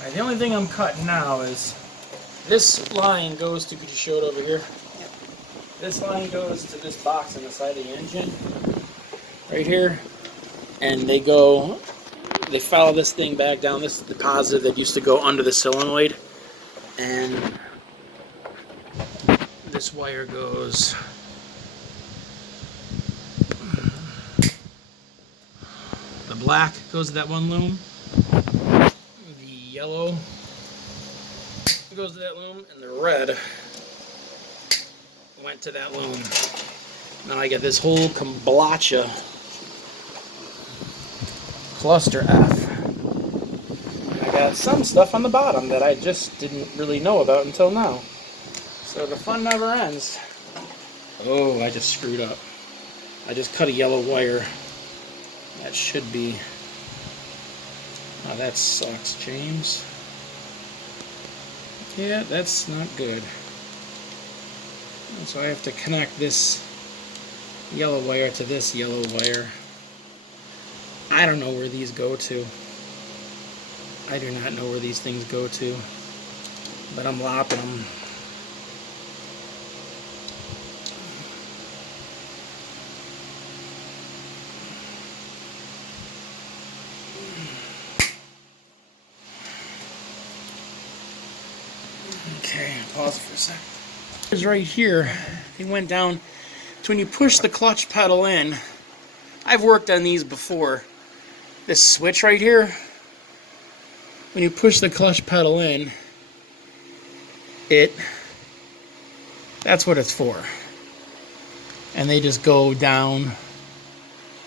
Alright, the only thing I'm cutting now is this line goes to, could you show it over here? Yep. This line goes to this box on the side of the engine, right here, and they follow this thing back down. This is the positive that used to go under the solenoid, and this wire goes the black goes to that one loom, the yellow goes to that loom, and the red went to that loom. Now I get this whole Kamblacha cluster F. And I got some stuff on the bottom that I just didn't really know about until now. So the fun never ends. Oh, I just screwed up. I just cut a yellow wire. That should be... Oh, that sucks, James. Yeah, that's not good. So I have to connect this yellow wire to this yellow wire. I don't know where these go to. I do not know where these things go to. But I'm lopping them. Okay, pause it for a second. It's right here. It went down. So when you push the clutch pedal in, I've worked on these before. This switch right here, when you push the clutch pedal in, that's what it's for. And they just go down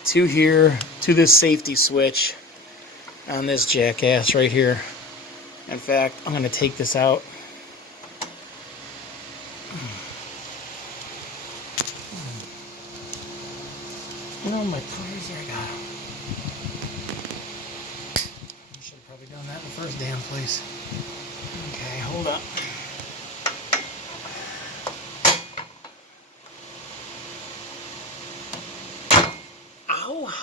to here, to this safety switch on this jackass right here. In fact, I'm going to take this out. You know, my pliers, there I got them. I should have probably done that in the first damn place. Okay, hold up. Ow!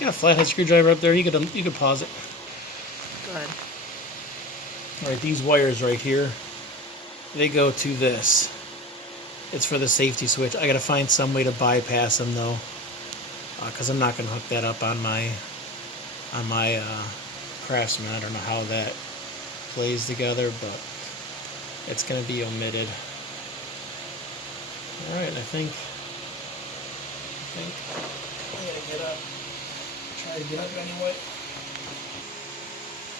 Got a flathead screwdriver up there. You could pause it. Go ahead. All right, these wires right here, they go to this. It's for the safety switch. I gotta find some way to bypass them though, because I'm not gonna hook that up on my Craftsman. I don't know how that plays together, but it's gonna be omitted. All right, I think I gotta get up. Try to get up anyway.